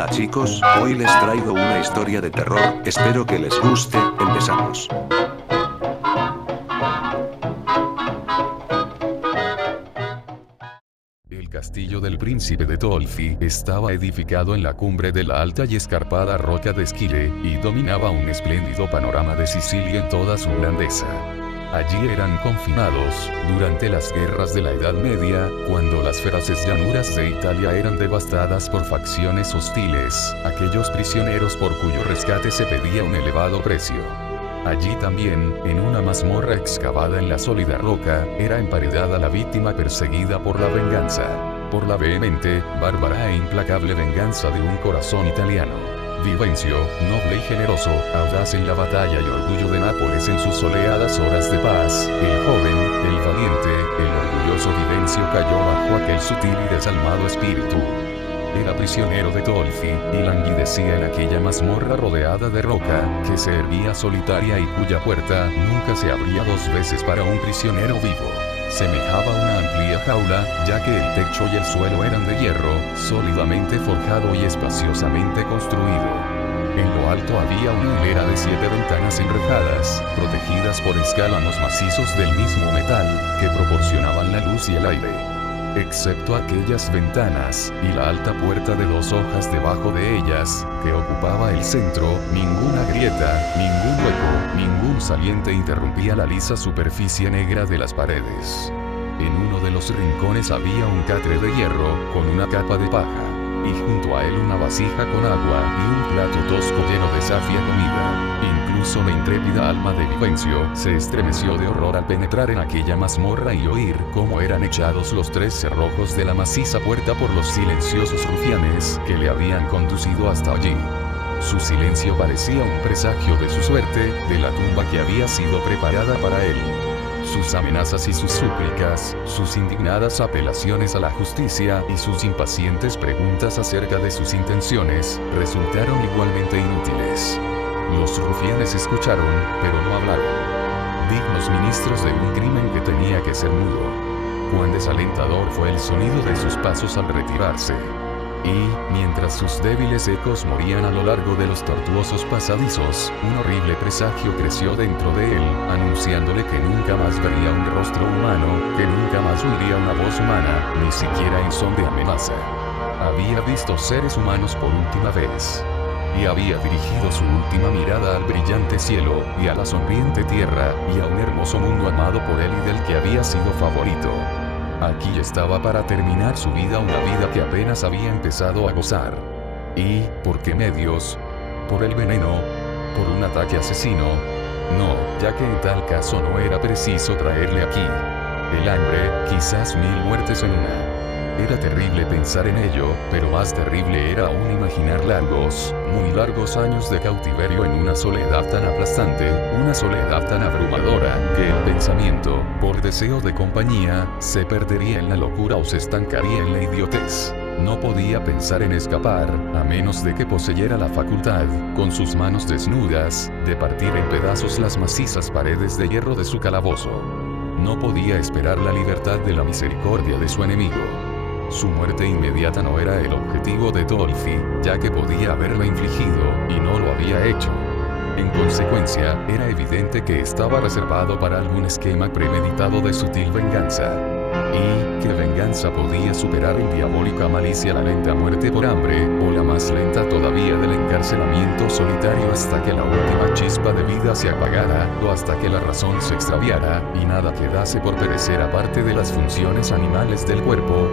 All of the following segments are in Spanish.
Hola chicos, hoy les traigo una historia de terror, espero que les guste, empezamos. El castillo del príncipe de Tolfi estaba edificado en la cumbre de la alta y escarpada roca de Esquile, y dominaba un espléndido panorama de Sicilia en toda su grandeza. Allí eran confinados, durante las guerras de la Edad Media, cuando las feroces llanuras de Italia eran devastadas por facciones hostiles, aquellos prisioneros por cuyo rescate se pedía un elevado precio. Allí también, en una mazmorra excavada en la sólida roca, era emparedada la víctima perseguida por la venganza. Por la vehemente, bárbara e implacable venganza de un corazón italiano. Vivencio, noble y generoso, audaz en la batalla y orgullo de Nápoles en sus soleadas horas de paz, el joven, el valiente, el orgulloso Vivencio cayó bajo aquel sutil y desalmado espíritu. Era prisionero de Tolfi, y languidecía en aquella mazmorra rodeada de roca, que se erguía solitaria y cuya puerta nunca se abría dos veces para un prisionero vivo. Semejaba una amplia jaula, ya que el techo y el suelo eran de hierro, sólidamente forjado y espaciosamente construido. En lo alto había una hilera de 7 ventanas enrejadas, protegidas por escálamos macizos del mismo metal, que proporcionaban la luz y el aire. Excepto aquellas ventanas, y la alta puerta de 2 hojas debajo de ellas, que ocupaba el centro, ninguna grieta, ningún hueco, ningún saliente interrumpía la lisa superficie negra de las paredes. En uno de los rincones había un catre de hierro, con una capa de paja, y junto a él una vasija con agua y un plato tosco lleno de safia comida. Incluso la intrépida alma de Vivencio se estremeció de horror al penetrar en aquella mazmorra y oír cómo eran echados los 3 cerrojos de la maciza puerta por los silenciosos rufianes que le habían conducido hasta allí. Su silencio parecía un presagio de su suerte, de la tumba que había sido preparada para él. Sus amenazas y sus súplicas, sus indignadas apelaciones a la justicia y sus impacientes preguntas acerca de sus intenciones, resultaron igualmente inútiles. Los rufianes escucharon, pero no hablaron. Dignos ministros de un crimen que tenía que ser mudo. Cuán desalentador fue el sonido de sus pasos al retirarse. Y, mientras sus débiles ecos morían a lo largo de los tortuosos pasadizos, un horrible presagio creció dentro de él, anunciándole que nunca más vería un rostro humano, que nunca más oiría una voz humana, ni siquiera en son de amenaza. Había visto seres humanos por última vez. Y había dirigido su última mirada al brillante cielo, y a la sonriente tierra, y a un hermoso mundo amado por él y del que había sido favorito. Aquí estaba para terminar su vida, una vida que apenas había empezado a gozar. ¿Y por qué medios? ¿Por el veneno? ¿Por un ataque asesino? No, ya que en tal caso no era preciso traerle aquí. El hambre, quizás 1000 muertes en una. Era terrible pensar en ello, pero más terrible era aún imaginar largos, muy largos años de cautiverio en una soledad tan aplastante, una soledad tan abrumadora, que el pensamiento, por deseo de compañía, se perdería en la locura o se estancaría en la idiotez. No podía pensar en escapar, a menos de que poseyera la facultad, con sus manos desnudas, de partir en pedazos las macizas paredes de hierro de su calabozo. No podía esperar la libertad de la misericordia de su enemigo. Su muerte inmediata no era el objetivo de Tolfi, ya que podía haberla infligido, y no lo había hecho. En consecuencia, era evidente que estaba reservado para algún esquema premeditado de sutil venganza. ¿Y qué venganza podía superar en diabólica malicia la lenta muerte por hambre, o la más lenta todavía del encarcelamiento solitario hasta que la última chispa de vida se apagara, o hasta que la razón se extraviara, y nada quedase por perecer aparte de las funciones animales del cuerpo?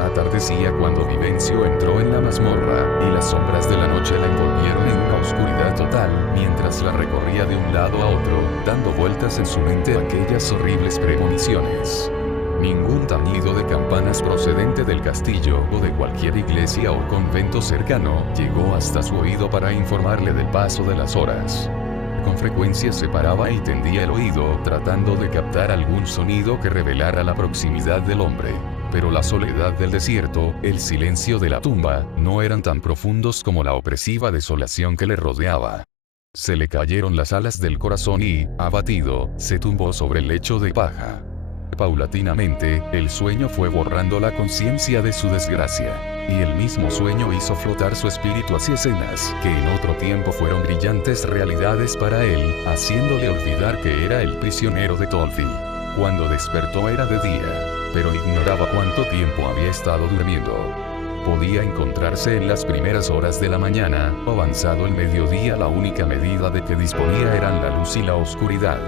Atardecía cuando Vivencio entró en la mazmorra, y las sombras de la noche la envolvieron en una oscuridad total, mientras la recorría de un lado a otro, dando vueltas en su mente aquellas horribles premoniciones. Ningún tañido de campanas procedente del castillo o de cualquier iglesia o convento cercano llegó hasta su oído para informarle del paso de las horas. Con frecuencia se paraba y tendía el oído, tratando de captar algún sonido que revelara la proximidad del hombre. Pero la soledad del desierto, el silencio de la tumba, no eran tan profundos como la opresiva desolación que le rodeaba. Se le cayeron las alas del corazón y, abatido, se tumbó sobre el lecho de paja. Paulatinamente, el sueño fue borrando la conciencia de su desgracia. Y el mismo sueño hizo flotar su espíritu hacia escenas que en otro tiempo fueron brillantes realidades para él, haciéndole olvidar que era el prisionero de Tolfi. Cuando despertó era de día, pero ignoraba cuánto tiempo había estado durmiendo. Podía encontrarse en las primeras horas de la mañana, o avanzado el mediodía. La única medida de que disponía eran la luz y la oscuridad.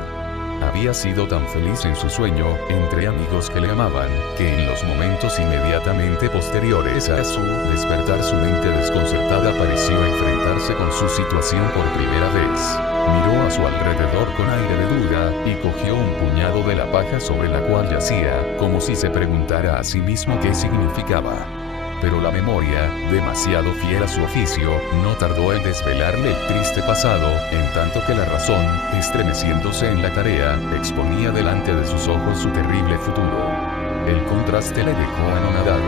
Había sido tan feliz en su sueño, entre amigos que le amaban, que en los momentos inmediatamente posteriores a su despertar su mente desconcertada pareció enfrentarse con su situación por primera vez. Miró a su alrededor con aire de duda, y cogió un puñado de la paja sobre la cual yacía, como si se preguntara a sí mismo qué significaba. Pero la memoria, demasiado fiel a su oficio, no tardó en desvelarle el triste pasado, en tanto que la razón, estremeciéndose en la tarea, exponía delante de sus ojos su terrible futuro. El contraste le dejó anonadado.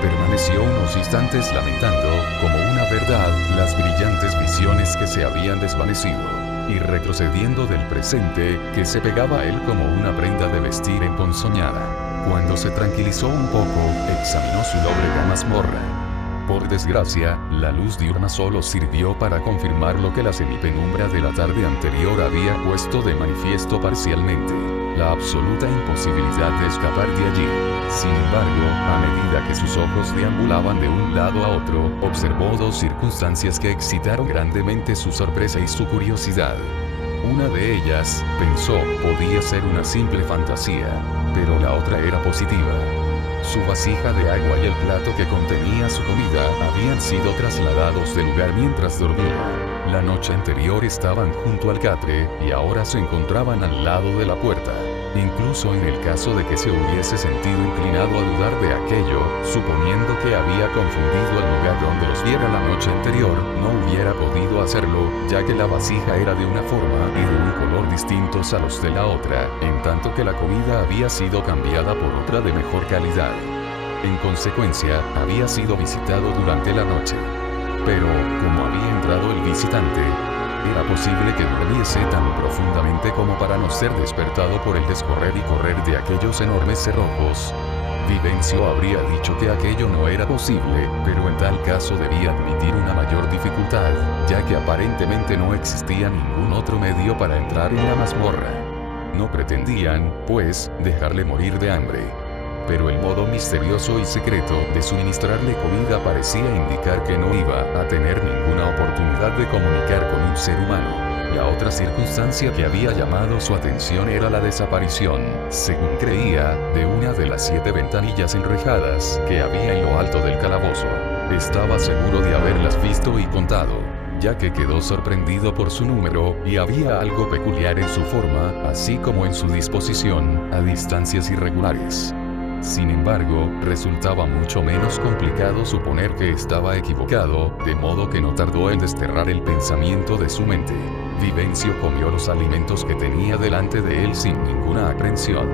Permaneció unos instantes lamentando, como una verdad, las brillantes visiones que se habían desvanecido, y retrocediendo del presente, que se pegaba a él como una prenda de vestir emponzoñada. Cuando se tranquilizó un poco, examinó su lóbrega mazmorra. Por desgracia, la luz diurna solo sirvió para confirmar lo que la semipenumbra de la tarde anterior había puesto de manifiesto parcialmente: la absoluta imposibilidad de escapar de allí. Sin embargo, a medida que sus ojos deambulaban de un lado a otro, observó dos circunstancias que excitaron grandemente su sorpresa y su curiosidad. Una de ellas, pensó, podía ser una simple fantasía, pero la otra era positiva. Su vasija de agua y el plato que contenía su comida habían sido trasladados del lugar mientras dormía. La noche anterior estaban junto al catre, y ahora se encontraban al lado de la puerta. Incluso en el caso de que se hubiese sentido inclinado a dudar de aquello, suponiendo que había confundido el lugar donde los viera la noche anterior, no hubiera podido hacerlo, ya que la vasija era de una forma y de un color distintos a los de la otra, en tanto que la comida había sido cambiada por otra de mejor calidad. En consecuencia, había sido visitado durante la noche. Pero, como había entrado el visitante, era posible que durmiese tan profundamente como para no ser despertado por el descorrer y correr de aquellos enormes cerrojos. Vivencio habría dicho que aquello no era posible, pero en tal caso debía admitir una mayor dificultad, ya que aparentemente no existía ningún otro medio para entrar en la mazmorra. No pretendían, pues, dejarle morir de hambre. Pero el modo misterioso y secreto de suministrarle comida parecía indicar que no iba a tener ninguna oportunidad de comunicar con un ser humano. La otra circunstancia que había llamado su atención era la desaparición, según creía, de una de las 7 ventanillas enrejadas que había en lo alto del calabozo. Estaba seguro de haberlas visto y contado, ya que quedó sorprendido por su número, y había algo peculiar en su forma, así como en su disposición, a distancias irregulares. Sin embargo, resultaba mucho menos complicado suponer que estaba equivocado, de modo que no tardó en desterrar el pensamiento de su mente. Vivencio comió los alimentos que tenía delante de él sin ninguna aprensión.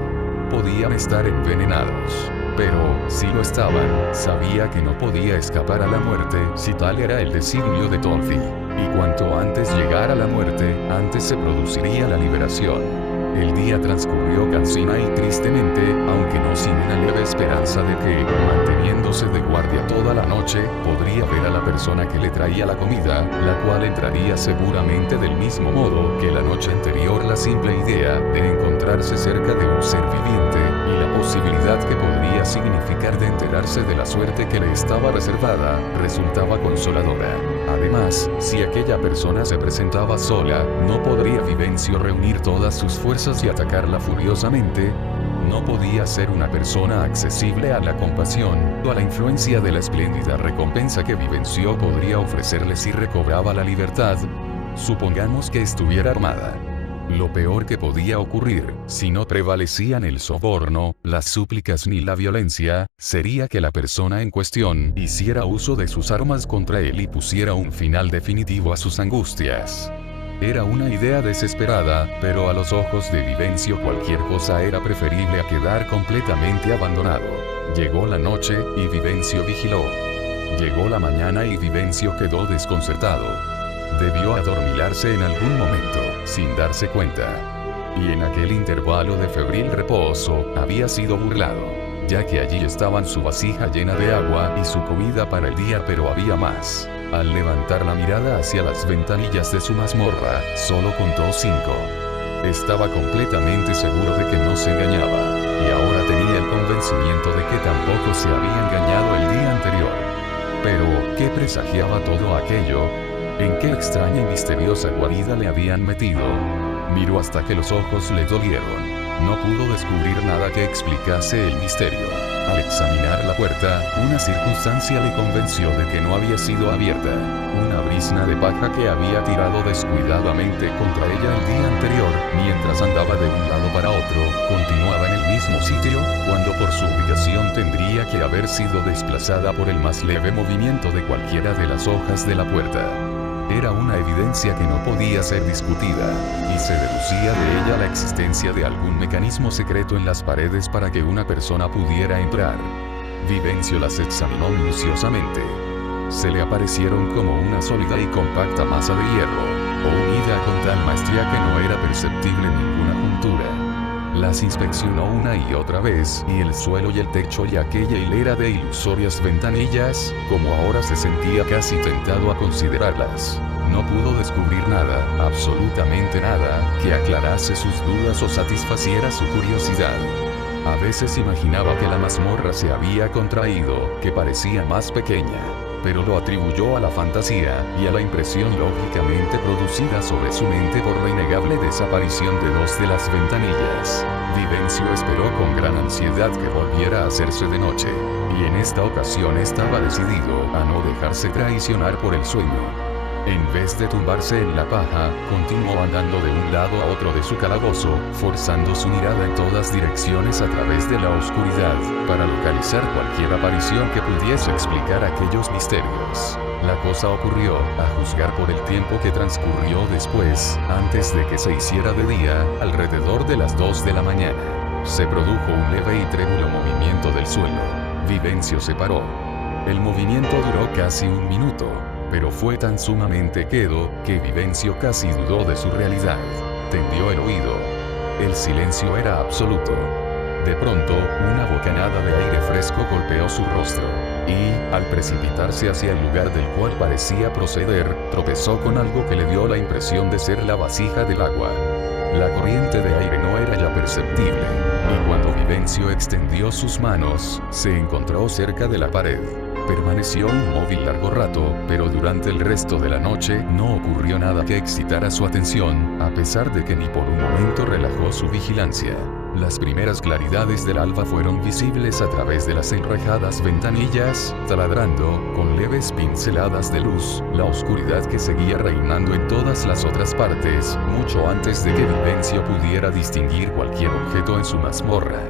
Podían estar envenenados, pero, si lo estaban, sabía que no podía escapar a la muerte si tal era el designio de Tolfi. Y cuanto antes llegara la muerte, antes se produciría la liberación. El día transcurrió cansina y tristemente, aunque no sin una leve esperanza de que, manteniéndose de guardia toda la noche, podría ver a la persona que le traía la comida, la cual entraría seguramente del mismo modo que la noche anterior. La simple idea de encontrarse cerca de un ser viviente, y la posibilidad que podría significar de enterarse de la suerte que le estaba reservada, resultaba consoladora. Además, si aquella persona se presentaba sola, no podría Vivencio reunir todas sus fuerzas y atacarla furiosamente. No podía ser una persona accesible a la compasión, o a la influencia de la espléndida recompensa que Vivencio podría ofrecerle si recobraba la libertad. Supongamos que estuviera armada. Lo peor que podía ocurrir, si no prevalecían el soborno, las súplicas ni la violencia, sería que la persona en cuestión hiciera uso de sus armas contra él y pusiera un final definitivo a sus angustias. Era una idea desesperada, pero a los ojos de Vivencio cualquier cosa era preferible a quedar completamente abandonado. Llegó la noche, y Vivencio vigiló. Llegó la mañana y Vivencio quedó desconcertado. Debió adormilarse en algún momento, sin darse cuenta. y en aquel intervalo de febril reposo, había sido burlado, ya que allí estaban su vasija llena de agua y su comida para el día, pero había más. Al levantar la mirada hacia las ventanillas de su mazmorra, solo contó 5. Estaba completamente seguro de que no se engañaba, y ahora tenía el convencimiento de que tampoco se había engañado el día anterior. Pero, ¿qué presagiaba todo aquello? ¿En qué extraña y misteriosa guarida le habían metido? Miró hasta que los ojos le dolieron. No pudo descubrir nada que explicase el misterio. Al examinar la puerta, una circunstancia le convenció de que no había sido abierta. Una brizna de paja que había tirado descuidadamente contra ella el día anterior, mientras andaba de un lado para otro, continuaba en el mismo sitio, cuando por su ubicación tendría que haber sido desplazada por el más leve movimiento de cualquiera de las hojas de la puerta. Era una evidencia que no podía ser discutida, y se deducía de ella la existencia de algún mecanismo secreto en las paredes para que una persona pudiera entrar. Vivencio las examinó minuciosamente. Se le aparecieron como una sólida y compacta masa de hierro, unida con tal maestría que no era perceptible ninguna juntura. Las inspeccionó una y otra vez, y el suelo y el techo y aquella hilera de ilusorias ventanillas, como ahora se sentía casi tentado a considerarlas. No pudo descubrir nada, absolutamente nada, que aclarase sus dudas o satisfaciera su curiosidad. A veces imaginaba que la mazmorra se había contraído, que parecía más pequeña, pero lo atribuyó a la fantasía, y a la impresión lógicamente producida sobre su mente por la innegable desaparición de 2 de las ventanillas. Vivencio esperó con gran ansiedad que volviera a hacerse de noche, y en esta ocasión estaba decidido a no dejarse traicionar por el sueño. En vez de tumbarse en la paja, continuó andando de un lado a otro de su calabozo, forzando su mirada en todas direcciones a través de la oscuridad, para localizar cualquier aparición que pudiese explicar aquellos misterios. La cosa ocurrió, a juzgar por el tiempo que transcurrió después, antes de que se hiciera de día, alrededor de las 2 de la mañana. Se produjo un leve y trémulo movimiento del suelo. Vivencio se paró. El movimiento duró casi 1 minuto. Pero fue tan sumamente quedo, que Vivencio casi dudó de su realidad. Tendió el oído. El silencio era absoluto. De pronto, una bocanada de aire fresco golpeó su rostro, y, al precipitarse hacia el lugar del cual parecía proceder, tropezó con algo que le dio la impresión de ser la vasija del agua. La corriente de aire no era ya perceptible, y cuando Vivencio extendió sus manos, se encontró cerca de la pared. Permaneció inmóvil largo rato, pero durante el resto de la noche no ocurrió nada que excitara su atención, a pesar de que ni por un momento relajó su vigilancia. Las primeras claridades del alba fueron visibles a través de las enrejadas ventanillas, taladrando, con leves pinceladas de luz, la oscuridad que seguía reinando en todas las otras partes, mucho antes de que Vivencio pudiera distinguir cualquier objeto en su mazmorra.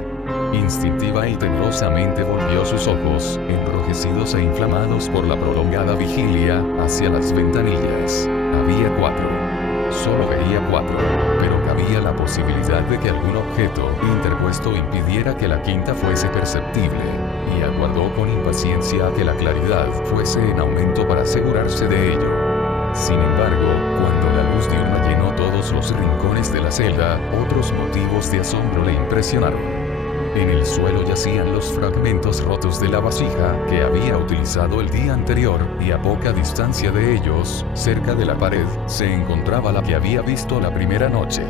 Instintiva y temerosamente volvió sus ojos, enrojecidos e inflamados por la prolongada vigilia, hacia las ventanillas. Había 4. Solo veía 4, pero cabía la posibilidad de que algún objeto interpuesto impidiera que la quinta fuese perceptible, y aguardó con impaciencia a que la claridad fuese en aumento para asegurarse de ello. Sin embargo, cuando la luz diurna llenó todos los rincones de la celda, otros motivos de asombro le impresionaron. En el suelo yacían los fragmentos rotos de la vasija que había utilizado el día anterior, y a poca distancia de ellos, cerca de la pared, se encontraba la que había visto la primera noche.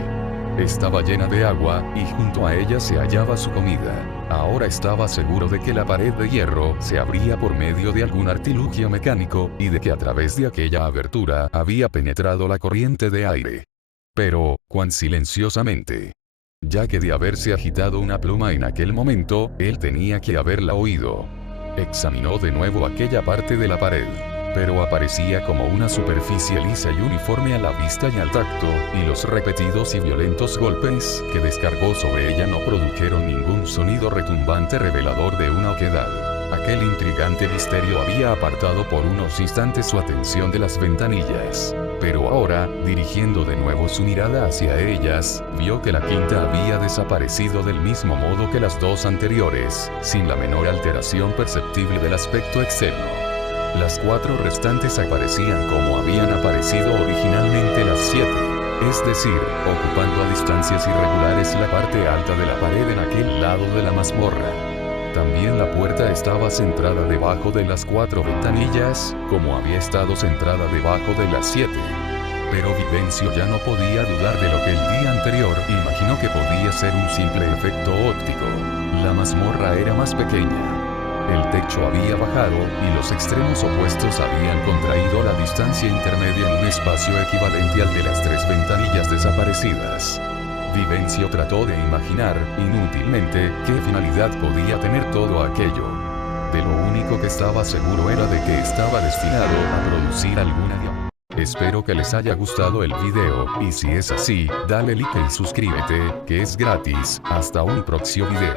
Estaba llena de agua, y junto a ella se hallaba su comida. Ahora estaba seguro de que la pared de hierro se abría por medio de algún artilugio mecánico, y de que a través de aquella abertura había penetrado la corriente de aire. Pero, cuán silenciosamente. Ya que de haberse agitado una pluma en aquel momento, él tenía que haberla oído. Examinó de nuevo aquella parte de la pared, pero aparecía como una superficie lisa y uniforme a la vista y al tacto, y los repetidos y violentos golpes que descargó sobre ella no produjeron ningún sonido retumbante revelador de una oquedad. Aquel intrigante misterio había apartado por unos instantes su atención de las ventanillas, pero ahora, dirigiendo de nuevo su mirada hacia ellas, vio que la quinta había desaparecido del mismo modo que las 2 anteriores, sin la menor alteración perceptible del aspecto externo. Las 4 restantes aparecían como habían aparecido originalmente las 7. Es decir, ocupando a distancias irregulares la parte alta de la pared en aquel lado de la mazmorra. También la puerta estaba centrada debajo de las 4 ventanillas, como había estado centrada debajo de las 7. Pero Vivencio ya no podía dudar de lo que el día anterior imaginó que podía ser un simple efecto óptico. La mazmorra era más pequeña. El techo había bajado y los extremos opuestos habían contraído la distancia intermedia en un espacio equivalente al de las 3 ventanillas desaparecidas. Vivencio trató de imaginar, inútilmente, qué finalidad podía tener todo aquello. De lo único que estaba seguro era de que estaba destinado a producir alguna diapositiva. Espero que les haya gustado el video, y si es así, dale like y suscríbete, que es gratis. Hasta un próximo video.